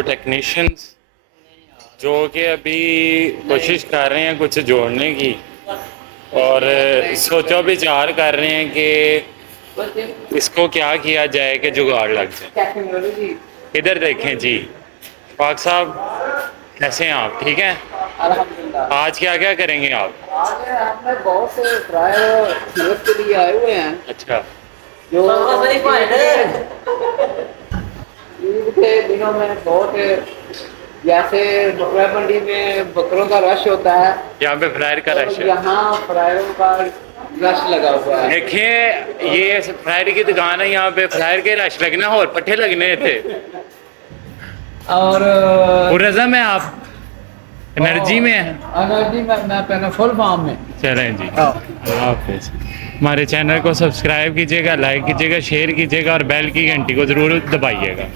दो टेक्नीशियंस जो कि अभी कोशिश कर रहे हैं कुछ जोड़ने की, और सोचो विचार कर रहे हैं कि इसको क्या किया जाए कि जुगाड़ लग जाए। इधर देखें जी, पाक साहब कैसे हैं आप? ठीक हैं? अल्हम्दुलिल्लाह। आज क्या क्या करेंगे आप? आज हमने बहुत से फ्रायर सूरत के लिए आए हुए हैं अच्छा, जो ईद के दिनों में बहुत, जैसे बकरा मंडी में बकरों का रश होता है, यहाँ पे फ्रायर का रश तो है। यहाँ फ्रायरों का रश लगा हुआ है। देखिए ये फ्रायर की दुकान है, यहाँ पे फ्रायर के रश लगना और पट्टे लगने थे। और रज़म है आप एनर्जी में है? एनर्जी में मैं पहले फुल फॉर्म में। चलें जी, हाफिज़। हमारे चैनल को सब्सक्राइब कीजिएगा, लाइक कीजिएगा, शेयर कीजिएगा और बेल की घंटी को ज़रूर दबाइएगा।